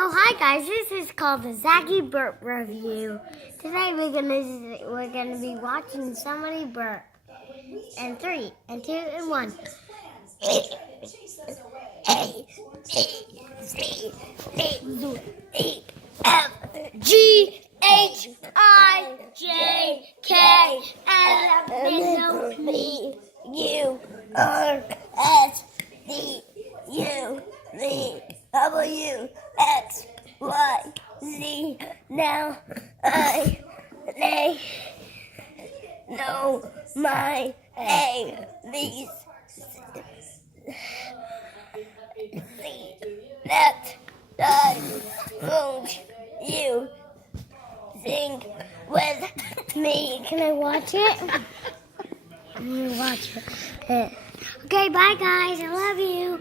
Oh, hi guys! This is called the Zaggy Burp Review. Today we're gonna be watching somebody burp. And 3, and 2, and 1. A, B, C, D, E, F, G, H, I, J, K, L, M, N, O, P, U, R, S, T, U, V, W, X, Y, Z. Now I know my these see that won't you sing with me? Can I watch it? I'm gonna watch it. Okay, bye guys. I love you.